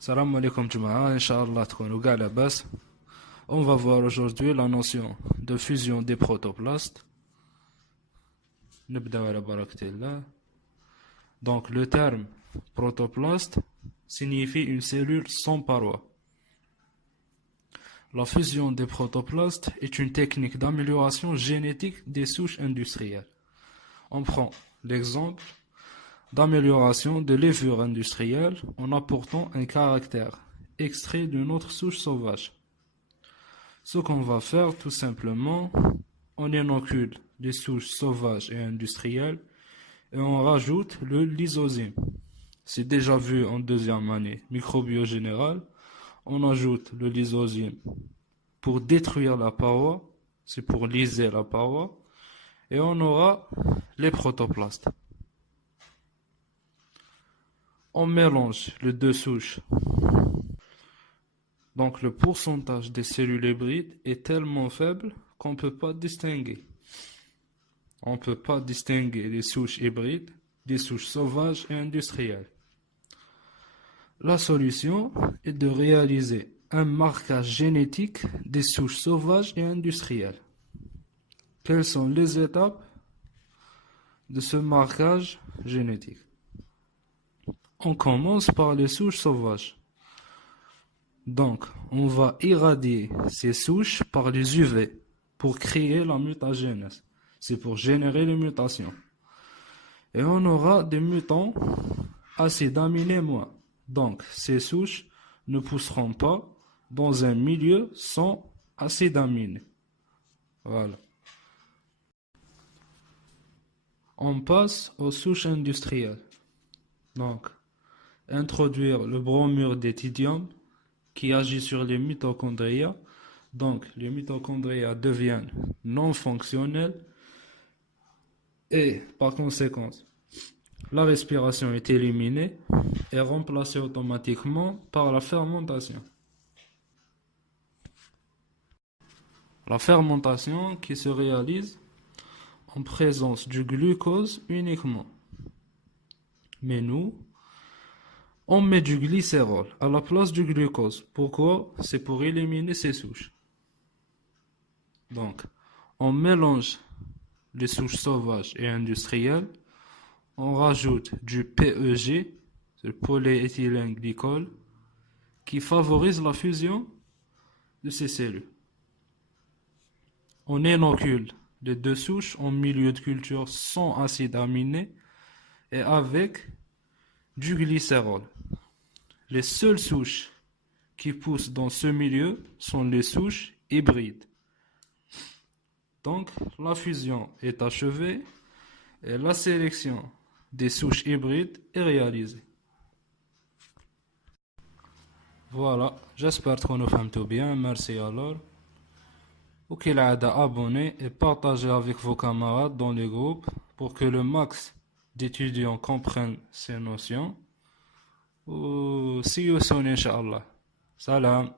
Salam alaikum Jumaa, Inch'Allah تكونوا كاع لاباس. On va voir aujourd'hui la notion de fusion des protoplastes. نبداو على بركة الله. Donc le terme protoplaste signifie une cellule sans paroi. La fusion des protoplastes est une technique d'amélioration génétique des souches industrielles. On prend l'exemple d'amélioration de levure industrielle en apportant un caractère extrait d'une autre souche sauvage. Ce qu'on va faire tout simplement, on inocule les souches sauvages et industrielles et on rajoute le lysozyme. C'est déjà vu en deuxième année microbio général. On ajoute le lysozyme pour détruire la paroi, c'est pour liser la paroi, et on aura les protoplastes. On mélange les deux souches. Donc le pourcentage des cellules hybrides est tellement faible qu'on ne peut pas distinguer. On ne peut pas distinguer les souches hybrides des souches sauvages et industrielles. La solution est de réaliser un marquage génétique des souches sauvages et industrielles. Quelles sont les étapes de ce marquage génétique? On commence par les souches sauvages. Donc, on va irradier ces souches par les UV pour créer la mutagénèse. C'est pour générer les mutations. Et on aura des mutants acides aminés moins. Donc, ces souches ne pousseront pas dans un milieu sans acides aminés. Voilà. On passe aux souches industrielles. Donc, introduire le bromure d'éthidium qui agit sur les mitochondria. Donc, les mitochondria deviennent non fonctionnels et, par conséquent, la respiration est éliminée et remplacée automatiquement par la fermentation. La fermentation qui se réalise en présence du glucose uniquement. Mais nous, on met du glycérol à la place du glucose. Pourquoi? C'est pour éliminer ces souches. Donc, on mélange les souches sauvages et industrielles. On rajoute du PEG, le polyéthylène glycol, qui favorise la fusion de ces cellules. On inocule les deux souches en milieu de culture sans acides aminés et avec du glycérol. Les seules souches qui poussent dans ce milieu sont les souches hybrides. Donc, la fusion est achevée et la sélection des souches hybrides est réalisée. Voilà, j'espère que nous faisons tout bien. Merci alors. Ou qu'il a abonné et partagez avec vos camarades dans les groupes pour que le max d'étudiants comprennent ces notions. See you soon, Inch'Allah. Salam.